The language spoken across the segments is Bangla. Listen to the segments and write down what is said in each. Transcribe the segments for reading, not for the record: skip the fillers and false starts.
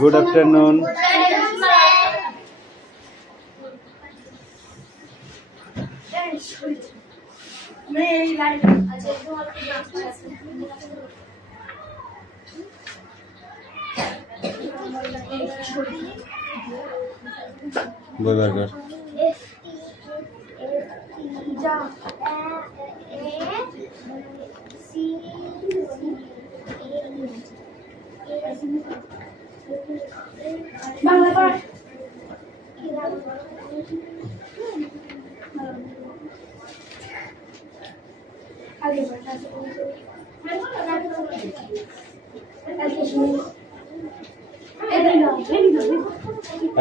Good afternoon. Boy burger.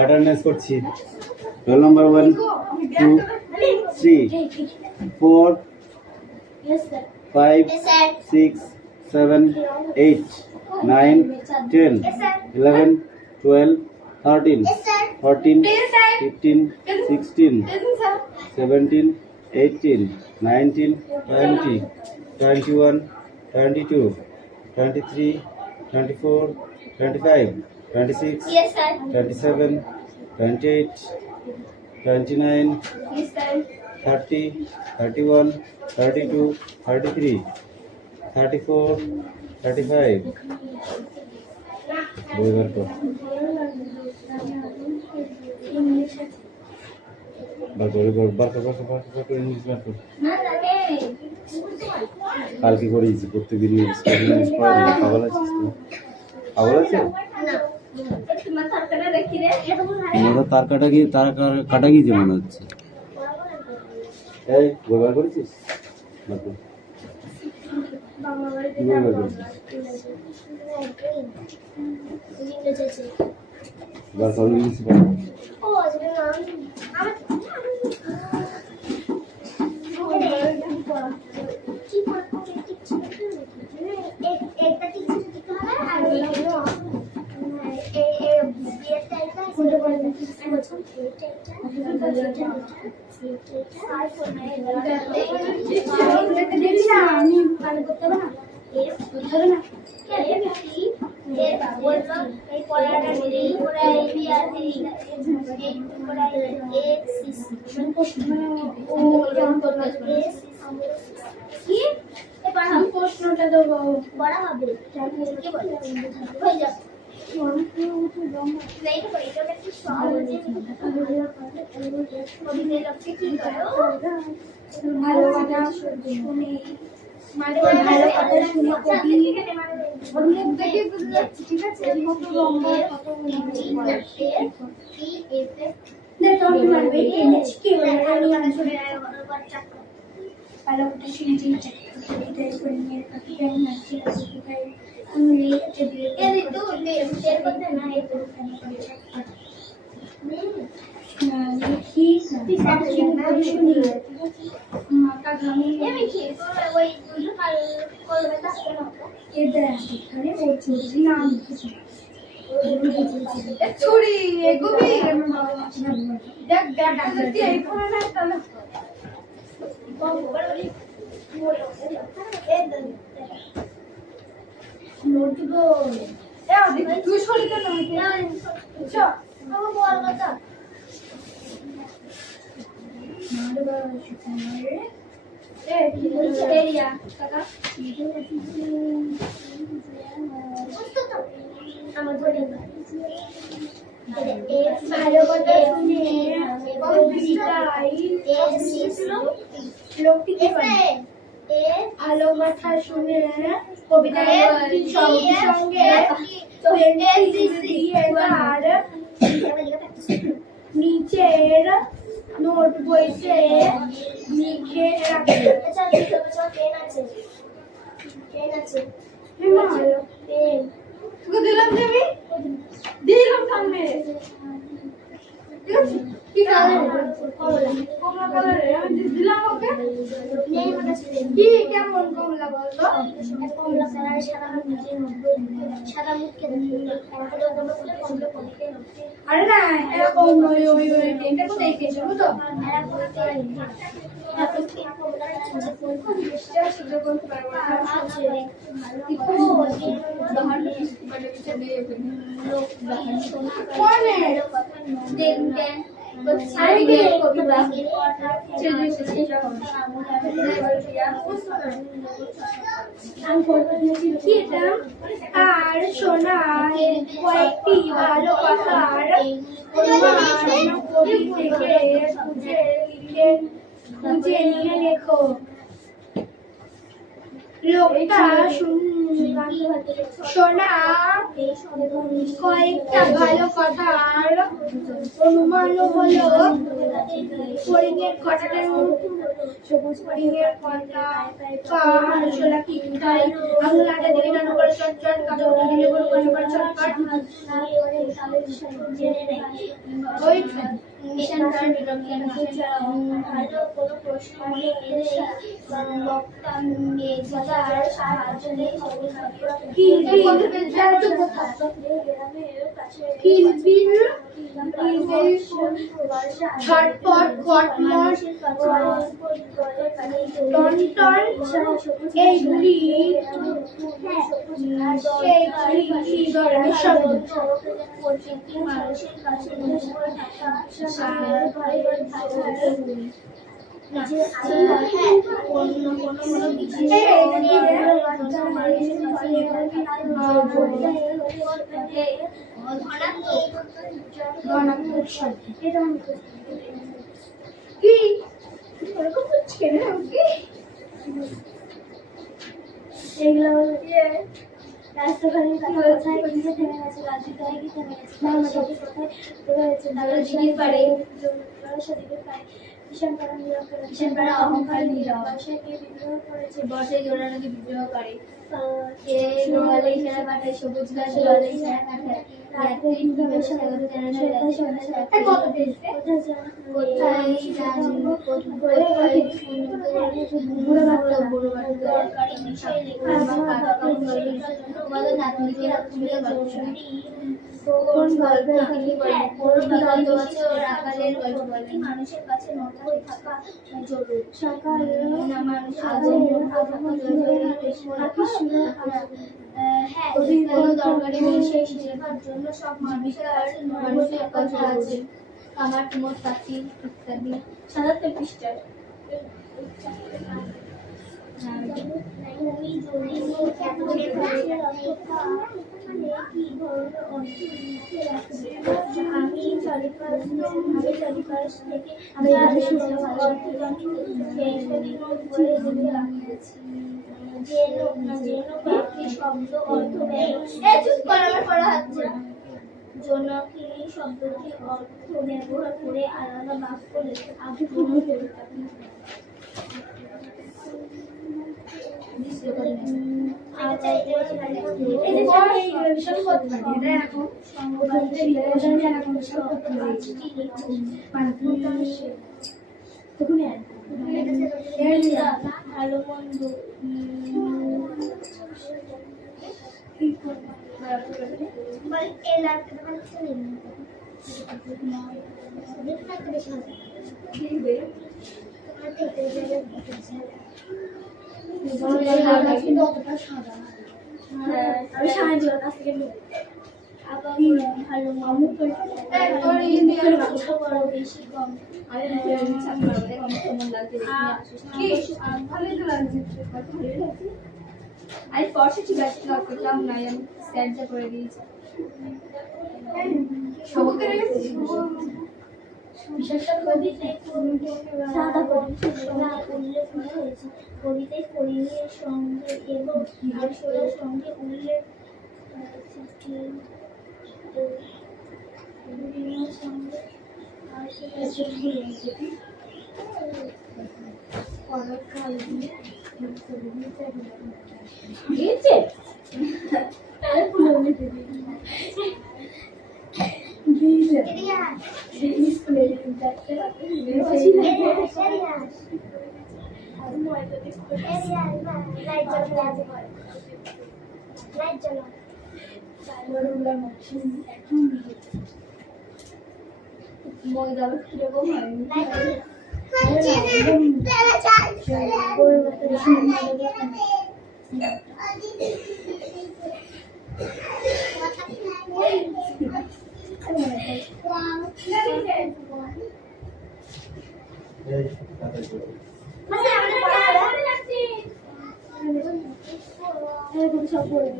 Attendance করছি roll number 1 2 3 4 5 6 7 8 9 10 11 12 13 14 15 16 17 18 19 20 21 22 23 24 25 26 27 28 29 30 31 32 33 34 35 বই বার কর ইংলিশ বার কর কালকে করে ইজি প্রত্যেকদিন ইংলিশ পড়া পাগল আছিস তুই পাগল আছে তার কাটা গিয়েছে মনে হচ্ছে এই ব্যবহার করেছিস প্রশ্নটা তো বড় হবে ভালোবাসা শুনে কবিতা সঙ্গে নিচের নোট বইতে লিখে রাখবে। দিলাম সামনে ঠিক আছে। কি কালার? কমলা কালারের। আমি দিলাম ওকে। কি কেমন কমলা বলতো? কমলা কালারের সাদা মুখ নিজের মধ্যে সাদা মুখকে আরে না এরকম ওই টেন্ডার কোথায় পেয়েছো তো? আর শোনার কয়েকটি ভালো কথার কবি থেকে খুঁজে নিয়ে লেখো। লোকটা শোনা কয়েকটা ভালো কথার অনুমান হলো ফড়িংয়ের কটার সবুজ ফড়িংয়ের কটা পা আলসোলা কিংটাই আঙুল আটা দিকে টানো করে চটচট কাঁচা উঠে দিলে করে কানো করে চটপট ওই মিশন কার্ড ভালো কোনো প্রশ্ন মনে এলে বক্তা মেজার সাহায্য নেই ছটপট কটমট টনটন এইগুলি সেই ধরনের শব্দ। মানুষের কাছে ধনাত্মক শব্দ। কি এরকম হচ্ছে না কি? এগুলো রাস্তাঘাটে কোথায় গিয়ে থেমে গেছে, রাজুদায় গিয়ে থেমে গেছে, কোথায় রয়েছে তারা দিদির পারে দিদির পারে কিষাণ পাড়া নীরব করে কিষাণ পাড়া অহংকার নীরব বর্ষাকে বিদ্রোহ করেছে বর্ষায় জোড়া নদী বিদ্রোহ করে গোয়ালে ইশারা পাঠায় সবুজ গাছ জলে ইশারা পাঠায় রাত্রি কিভাবে স্বাগত জানানো রাতে সন্ধ্যা কত পেয়েছে? কোথায় বুড়ো বাচ্চা দরকারি বিষয় লেখা তোমাদের নাতনিকে রাত্রিবেলা গল্প শুনে কোন গল্প তিনি বলেন কোন বিগত বছর আকারের গল্প বলেন মানুষের কাছে নত হয়ে থাকা জরুরি সকাল মানুষের হ্যাঁ কোনো দরকারি বিষয় শেখার জন্য সব মানুষের কথা আছে আমার কুমোর পাখি ইত্যাদি ৭৭ পৃষ্ঠা আমি চারিপাশ থেকে শব্দ অর্থ জোনাকি শব্দটি অর্থ ব্যবহার করে আলাদা বাক্য লেখে আগে ভালো মন্দ ভালো বেশি কম আরে ফর্সে ঠিক আছে লকেটটাও নাই আমি স্ক্যানটা করে দিয়েছি সবুকে রেখেছি কবিতায় ফড়িংয়ের সঙ্গে এবং আরশোলার সঙ্গে উল্লেখ সঙ্গে স্কুলে যাচ্ছে ময়দা কিরকম সব বলে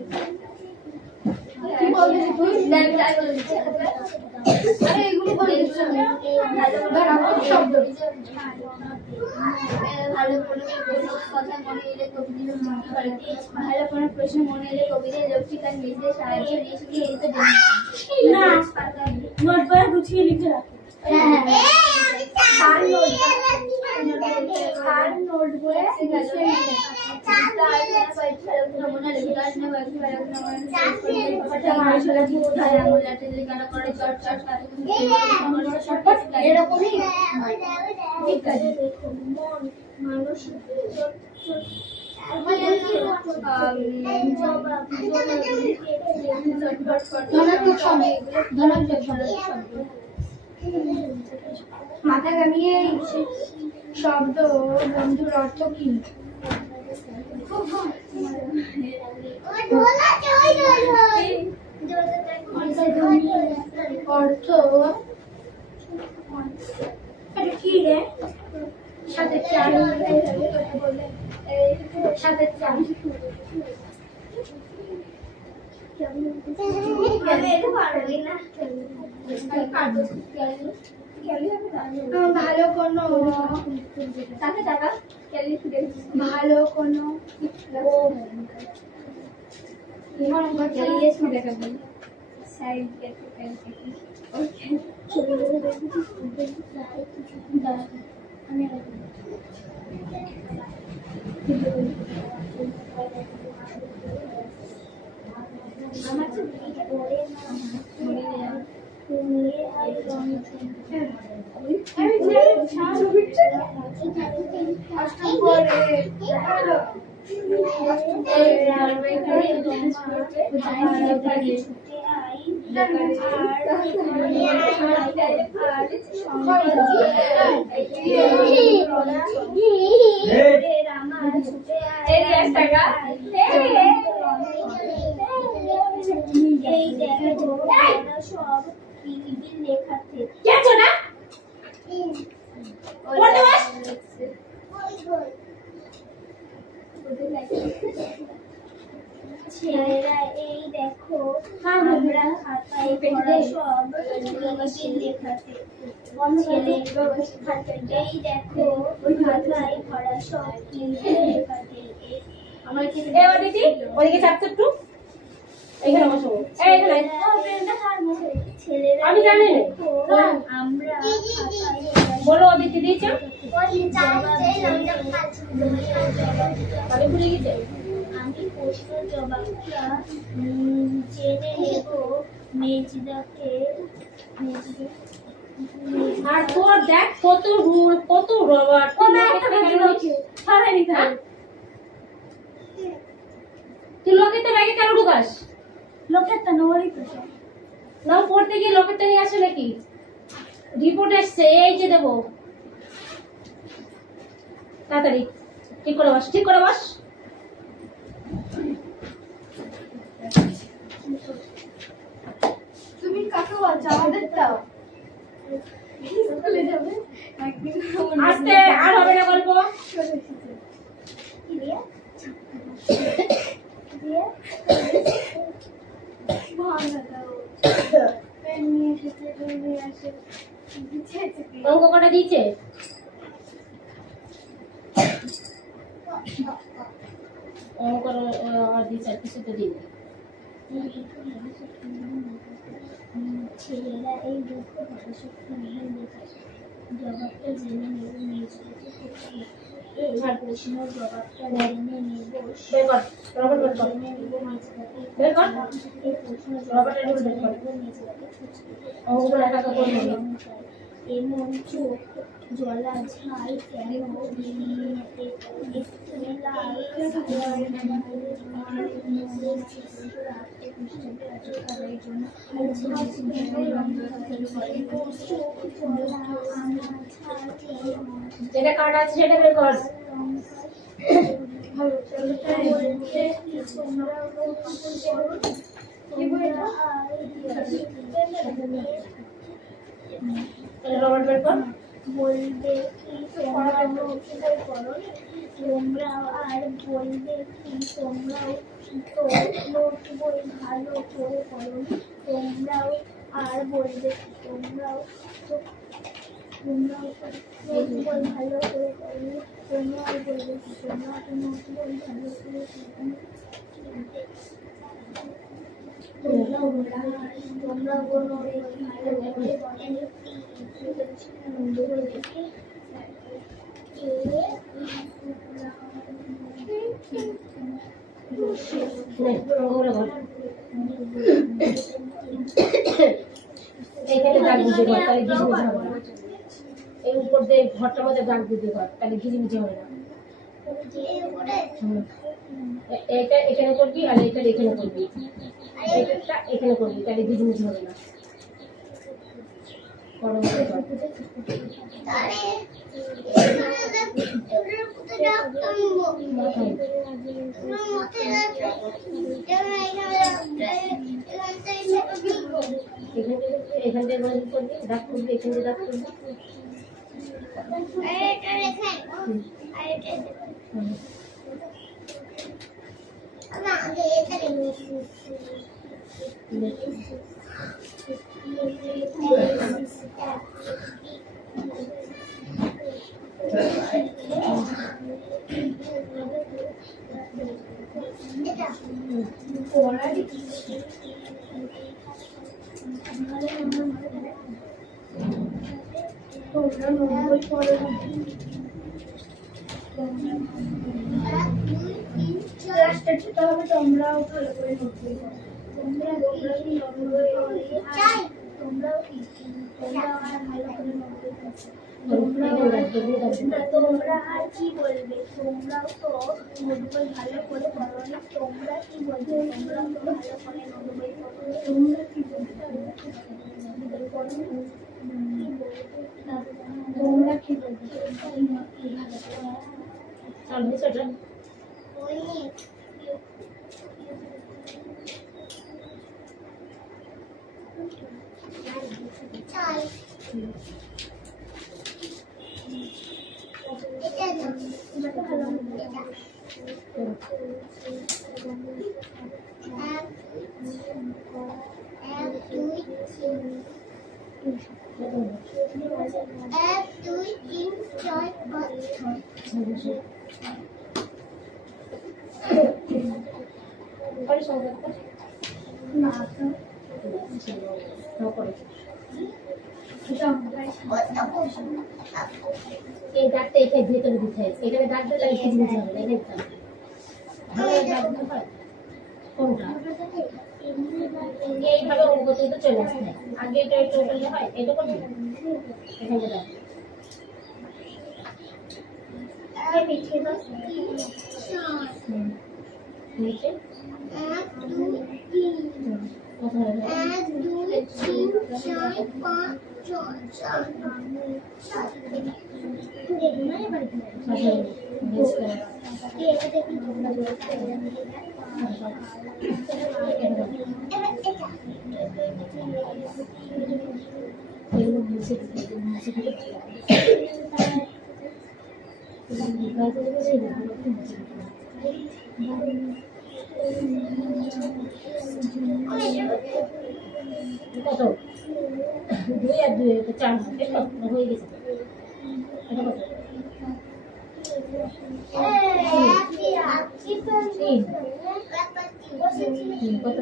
কি বলছিস তুই আরে এগুলো বলিস শব্দ ভালো কোনো কথা মনে এলে কবিদের মনে করে ভালো কোনো প্রশ্ন মনে এলে কবিদের লক্ষ্মী তার নিজেদের সাহায্য নিয়ে শিখে এই তো না নোট বই গুছিয়ে লিখে রাখো নোট বই এরকমই ঠিক আছে মানুষ মাথা কামিয়ে শব্দ বন্ধুর অর্থ কি অর্থ কি রে সাথে চাল সাথে চাল ভালো কোনো ভালো কোনো সব লেখাতে ছেলেরা এই দেখো আমরা খাতায় পড়া সব লেখাতে এই দেখো খাতায় পড়া সব লেখাতে আমার কি দিদি ওদিকে চাপতে একটু এইখানে বসো ছেলেরা আমি জানি আমরা বলো দিদি দিয়েছো আমি প্রশ্ন জবাবটা জেনে নেব মেজদাকে আর তোর দেখ কত রুল কত রবার তুই লোকের ব্যাগে কেন ঢুকাস লোকের তো নবরই তো নাও পড়তে গিয়ে লোকেরটা নিয়ে আসে নাকি রিপোর্ট এসছে এই যে দেবো তাড়াতাড়ি ঠিক করে বস তুমি কাকে বলছো আমাদেরটাও স্কুলে যাবে একদিন আস্তে আর হবে না গল্প অঙ্ক কটা দিয়েছে অঙ্ক আর দিয়েছে কিছু তো দিন ছেলেরা এই দুঃখ ভাষাশক্তি নিয়ে লেখা জবাবটা জেনে নেবে প্রশ্নের জবাবটা জেনে নেব বের কর রবার বের কর জেনে নেব মাছটাকে বের কর এই প্রশ্নের রবারটা রুল বের কর মেঝেটাকে ছুঁচকে অঙ্কগুলো একা একা করে নেবে এমন চোখ জলা ঝাল কেন যেটা কার্ড আছে সেটা বের কর রবার বের কর বলবে কি তোমরা আর বলবে কি তোমরাও তো নোট বই ভালো করে পড়ো তোমরাও আর বলবে কি তোমরাও তো নোট বই ভালো করে পড়ো তোমরা আর বলবে কি তোমরা তো নোট বই ভালো করে পড়ো তোমরা কোনো ভালো করে পড়ো এইখানে দাগ দিতে কর তাহলে ঘিজিমিজি হবে না এই উপর দিয়ে ঘরটার মধ্যে দাগ দিতে কর তাহলে ঘিজিমিজি হবে না এটা এখানে করবি আর এটা এখানে করবি এটা এখানে করবি তাহলে ঘিজিমিজি হবে না করো এখান থেকে করবি দাগ করবি এখান থেকে দাগ করবি তোমরা নম্বর পড়ো ক্লাসটা যেতে হবে তোমরাও ভালো করে নোট বই পড়ো তোমরা কি নম্বর চাই তোমরাও কি তোমরাও আর ভালো করে নোট বই পড়ো তোমরা আর কি বলবে তোমরাও তো নোট বই ভালো করে পড়ো না তোমরা কি বলবে তোমরাও তো ভালো করে নোট বই পড়ো তোমরা কি বলবে তোমরা কি বলবে চল সেটা এই দাগটা এখানে ভেতরে দিতে হয় এখানে দাগ দিলে ঘিজিমিজি হবে না এখানে দাগ দিতে হয় কোনটা এইভাবে অঙ্কতে তো চলে আসছে আগে এটা একটু করলে হয় এটা করবি এখানে দাগ নিচে কত 2 আর 2 4 হয়ে গেছে এটা কত কত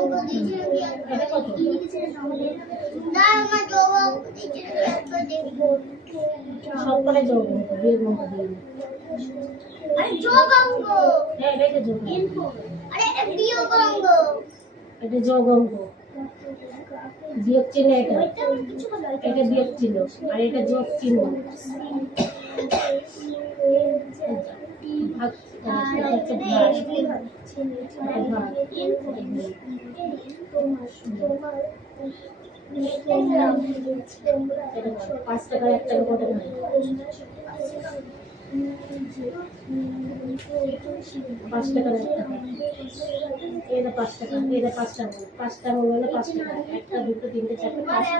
অঙ্ক দিয়েছিল কি একটা এটা কত? না আমার যোগ অঙ্ক দিয়েছিল কি একটা দেখবো সব করে যোগ অঙ্ক, বিয়োগ অঙ্ক দিয়ে দিই। আরে যোগ অঙ্ক হ্যাঁ, এটাই তো যোগ অঙ্ক। আরে এটা বিয়োগ অঙ্ক এটা যোগ অঙ্ক, বিয়োগ চিহ্ন এটা, কিছু বলো এটা বিয়োগ চিহ্ন আর এটা যোগ চিহ্ন। ভাগ, এটা হচ্ছে ভাগ, এটা ভাগ। এটা 5 টাকার 1 টাকা কত হয়? 5 টাকার 1 টাকা, এটা 5 টাকা, এটা 5 টাকা, 5 টাকা হলো 5 টাকা, 1টা 2টো 3টে 4টে 5টা,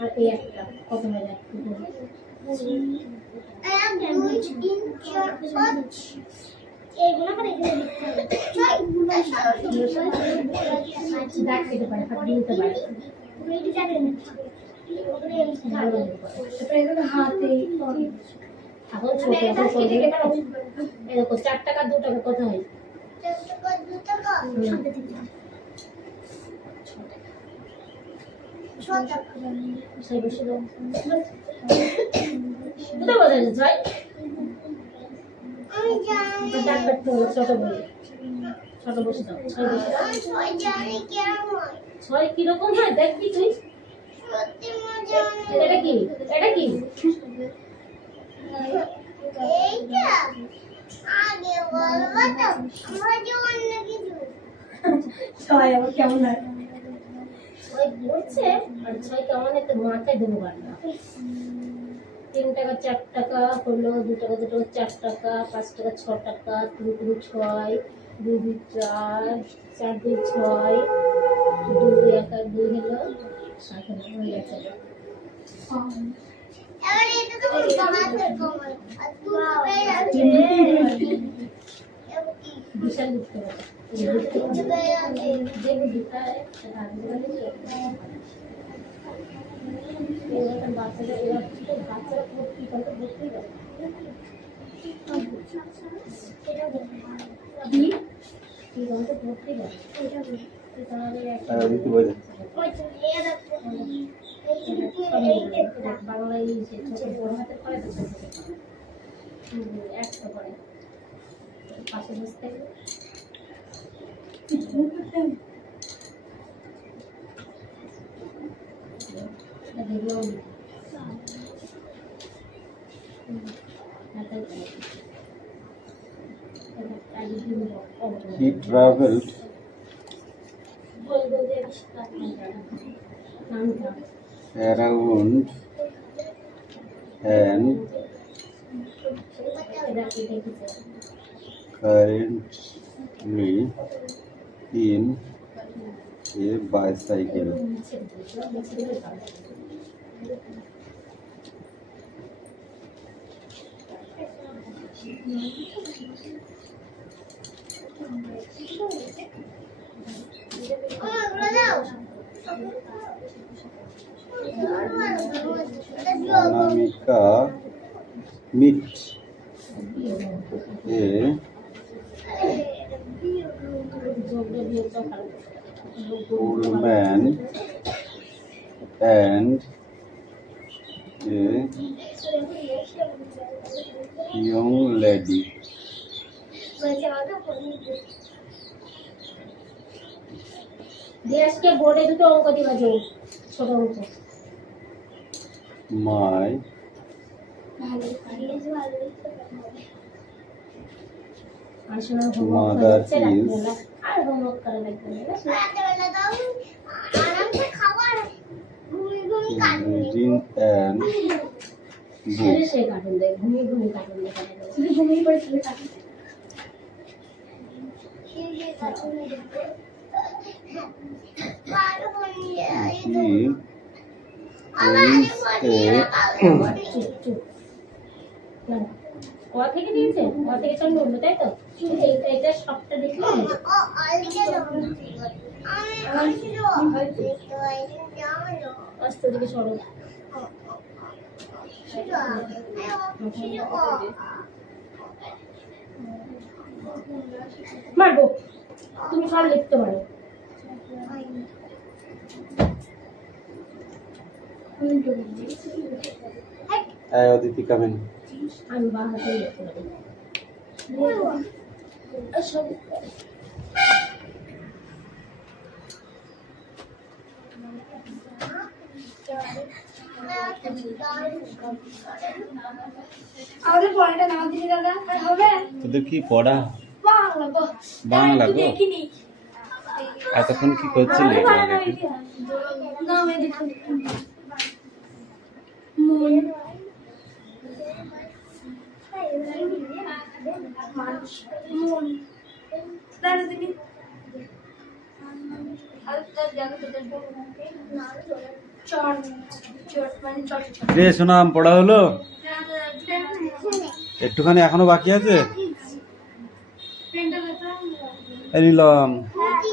আর এই একটা কত হয়? 1 এক দুই তিন চার পাঁচ এইগুলো করে ছয় দাগ খেতে পারে, হাত দিতে পারে, ভালো লাগতে পারে। এখন ছোট এখন করবে, এই দেখো 4 টাকা 2 টাকা কত হয়? 6 টাকা সেই বসে দাও, কোথায় বসে আছে ছয়? আমি জানি দাগ কাটতে হবে, ছোট বলে ছোট বসে দাও, 6 বসে দাও। আমি ছয় জানি কেমন 6 কিরকম হয় দেখবি তুই? সত্যি মজা এটা কি? এটা কি? এইটা আগে বলবো তো আমরা যে অন্য কিছু সবাই আবার কেমন হয়? 6 পড়ছে আর 6 কেমন একটা মাথায় দেবো বাড়না। 3 টাকা 4 টাকা হলো, 2 টাকা 2 টাকা 4 টাকা, 5 টাকা 6 টাকা, 3 3 6, 2 2 4, 4 2 6, 2 1 আর 2 হলো 7 হয়ে গেছে। এবার এটা তো কমাতে কমাতে আর তুই তো বের আছে এবার কি বিশাল লিখতে হবে, কিছু বের আছে যে বুদ্ধিটা সেটা আগে এবার বাচ্চারা এবার তো বাচ্চারা ভর্তি করতে ভর্তি করে কি? কি বলতে ভর্তি করে তাহলে একটা দিতে বোঝা ওই তো এটা বাংলায় সে ছোট বড় হাতের করে তো একটা করে পাশে বসতে দেখলো He traveled around and currently in a bicycle. ওগুলো দাও Anamika met a old man and a young lady. দেশকে বোর্ডে দুটো অঙ্ক দিবা যোগ, ছোট অঙ্ক। My আর শোনা Mother is আর হোমওয়ার্ক করা লাগবে না রাতেবেলা দাও আরামসে খাবার ঘুমিয়ে ঘুমিয়ে কাটবে reading an book. Say cartoon দেখ, ঘুমিয়ে ঘুমিয়ে কার্টুন দেখা শুধু ঘুমিয়ে পড়েছিল তাকে। He owns a চুপ চুপ না ক থেকে দিয়েছে, ক থেকে সব বললো তাই তো? এটা সবটা দেখলে আস্তে দিকে সরো, মারবো। তুমি সব লিখতে পারো, অদিতি কামেন। আমি বা হাতে লিখতে পারি। আমাদের পড়াটা নাও দিদি দাদা আর হবে তোদের কি পড়া? বাংলা গো বাংলা গো? দেখিনি এতক্ষণ কি করছিলি? না আমি দেখি মন মানুষ মন দাঁড়া দিদি আর তার জায়গা তোদের চট চট মানে চট চট রে সোনাম, পড়া হলো? একটুখানি এখনো বাকি আছে। এই নিলাম,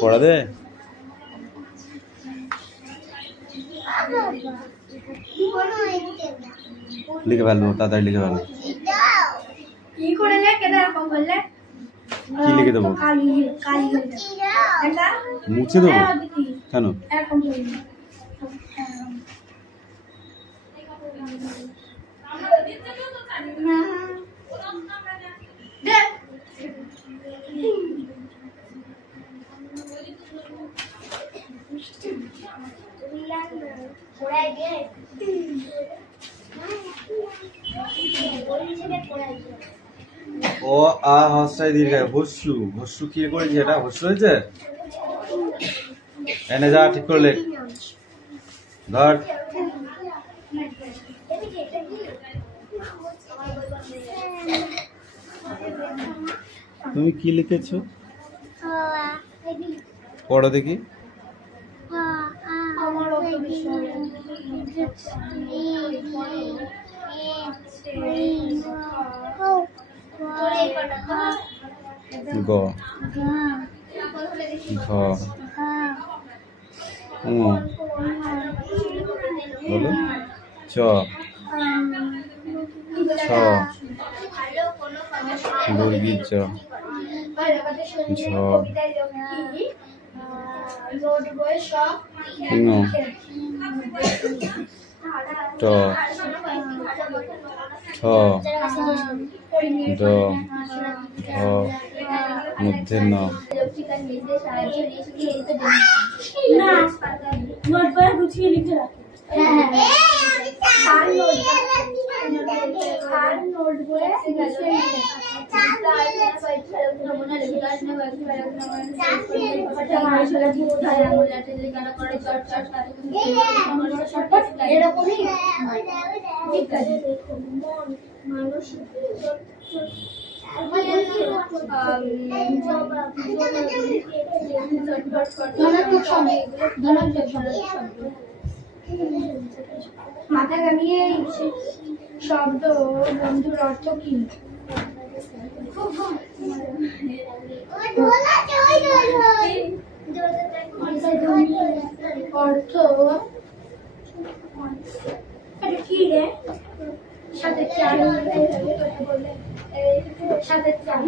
পড়া দে। লিখে ফেলবো, তাড়াতাড়ি লিখে ফেলবো। কি করে লেখে এরকম বললে কি লিখে দেবো? কালি কালি এটা মুছে দেবো? কেন? এরকম বললে দেখ ও আ হস্যাই দীর্ঘায় হস্যু। হস্যু কি করেছি? এটা হস্যু হয়েছে? এনে যা, ঠিক করে লেখ। ধর। তুমি কি লিখেছো? পড়ো দেখি। আমার অত বিষয় গ, ঘ, উ, বলো, চ, ছ, বর্গীর জ, ঝ, ঙ, ট, ঠ, ড, ঢ, মধ্যে ন। নোটবই গুছিয়ে লিখে রাখো। এরকমই মাথা কামিয়ে শব্দ বন্ধুর অর্থ কি? অর্থ এটা কি রে? সাথে চার সাথে চার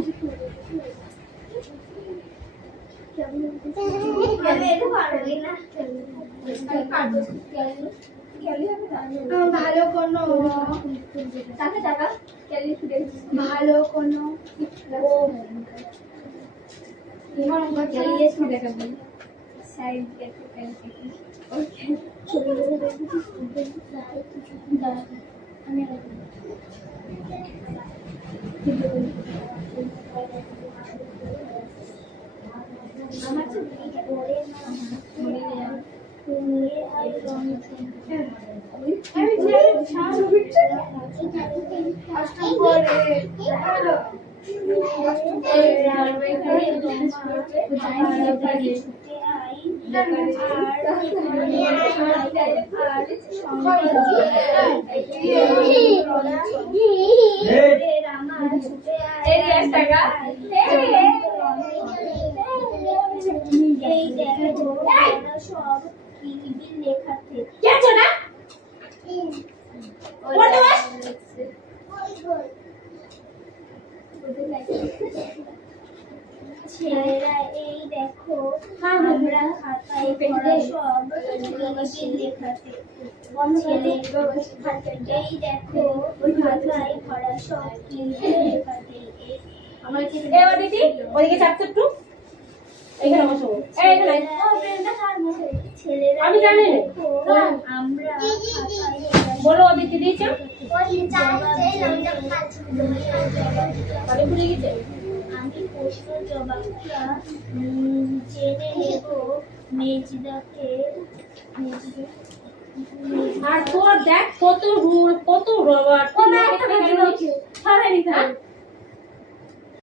ভালো কোনো ভালো কোনো ছেলেরা এই দেখো আমরা খাতায় পড়া সব লেখাতে ছেলে এই দেখো ঢাকায় ভরা সব আমার কি এ অদিতি ওদিকে চাপতে একটু এইখানে বসো এইখানে ছেলেরা আমি জানি না। আমরা বলো অদিতি দিয়েছে ভুলে গেছে। আমি প্রশ্ন জবাবটা জেনে নেব মেজদাকে আর তোর দেখ কত রুল কত রবার ও ম্যাম একটা